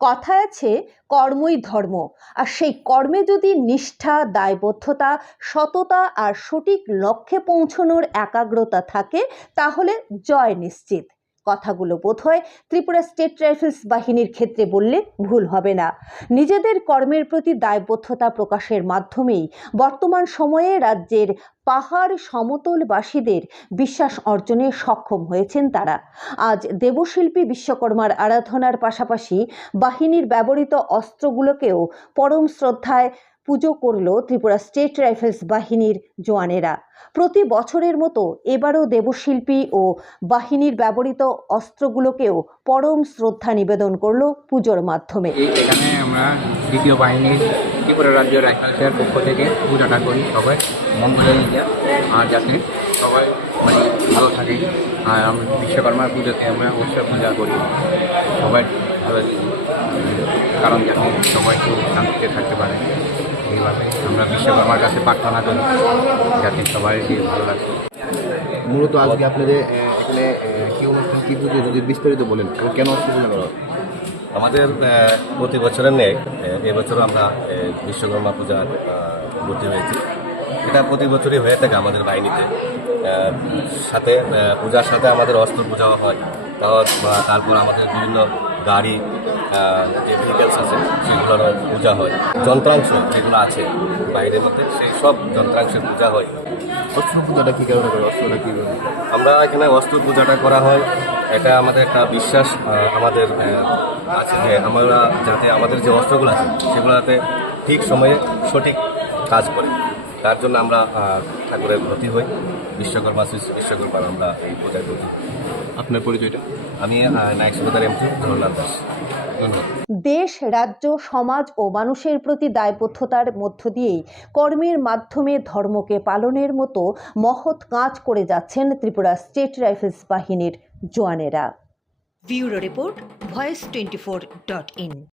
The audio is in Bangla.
কথায় আছে কর্মই ধর্ম, আর সেই কর্মে যদি নিষ্ঠা, দায়বদ্ধতা, সততা আর সঠিক লক্ষ্যে পৌঁছানোর একাগ্রতা থাকে তাহলে জয় নিশ্চিত। কথাগুলো বোধহয় ত্রিপুরা স্টেট রাইফেলস বাহিনীর ক্ষেত্রে বললে ভুল হবে না। নিজেদের কর্মের প্রতি দায়বদ্ধতা প্রকাশের মাধ্যমেই বর্তমান সময়ে রাজ্যের পাহাড় সমতলবাসীদের বিশ্বাস অর্জনে সক্ষম হয়েছেন তারা। আজ দেবশিল্পী বিশ্বকর্মার আরাধনার পাশাপাশি বাহিনীর ব্যবহৃত অস্ত্রগুলোকেও পরম শ্রদ্ধায় পুজো করল ত্রিপুরা স্টেট রাইফেলস বাহিনীর জওয়ানেরা। প্রতি বছরের মতো এবারও দেবশিল্পী ও বাহিনীর ব্যবহৃত অস্ত্রগুলোকেও পরম শ্রদ্ধা নিবেদন করল পুজোর মাধ্যমে। এখানে আমরা দ্বিতীয় বাহিনীর ত্রিপুরা রাজ্য রাইফেলসের পক্ষ থেকে পূজাটা করি সবাই মঙ্গলের নিয়ে, আর যাতে সবাই ভালো থাকে। আর আমরা বিশ্বকর্মার পুজোতে আমরা অবশ্যই পূজা করি সবাই ভালো, কারণ যাতে সবাই একটু শান্তিতে থাকতে পারে। এইভাবে আমরা বিশ্বকর্মার কাছে প্রার্থনা করি যাতে সবাই ভালো লাগে। মূলত আজকে আপনাদের এখানে কি অনুষ্ঠান, কী পুজো, যদি বিস্তারিত বলেন এবং কেন অংশগ্রহণ করা? আমাদের প্রতি বছরের নেই, এবছর আমরা বিশ্বকর্মা পূজা করতে হয়েছি। এটা প্রতি বছরই হয়ে থাকে আমাদের বাহিনীতে। সাথে পূজার সাথে আমাদের অস্ত্র পূজাও হয়, তারপর আমাদের বিভিন্ন গাড়ি যে ভেহিকেলস আছে সেগুলোরও পূজা হয়। যন্ত্রাংশ যেগুলো আছে বাইরের মধ্যে সেই সব যন্ত্রাংশের পূজা হয়। অস্ত্র পূজাটা কী কারণে করে? অস্ত্রটা কী? আমরা এখানে অস্ত্র পূজাটা করা হয়, এটা আমাদের একটা বিশ্বাস আমাদের আছে যে আমরা যাতে আমাদের যে অস্ত্রগুলো আছে সেগুলোতে ঠিক সময়ে সঠিক কাজ করে। তার জন্য আমরা ঠাকুরের প্রতি হই, বিশ্বকর্মার আমরা এই পূজায় প্রতি। আপনার পরিচয়টা? আমি নায়ক সুবেদার এমপি ধন্যবাদ দাস। ধন্যবাদ। দেশ, রাজ্য, সমাজ ও মানুষের প্রতি দায়বদ্ধতার মধ্য দিয়েই কর্মের মাধ্যমে ধর্মকে পালনের মতো মহৎ কাজ করে যাচ্ছেন ত্রিপুরা স্টেট রাইফেলস বাহিনীর জওয়ানেরা। Bureau report, voice 24.in।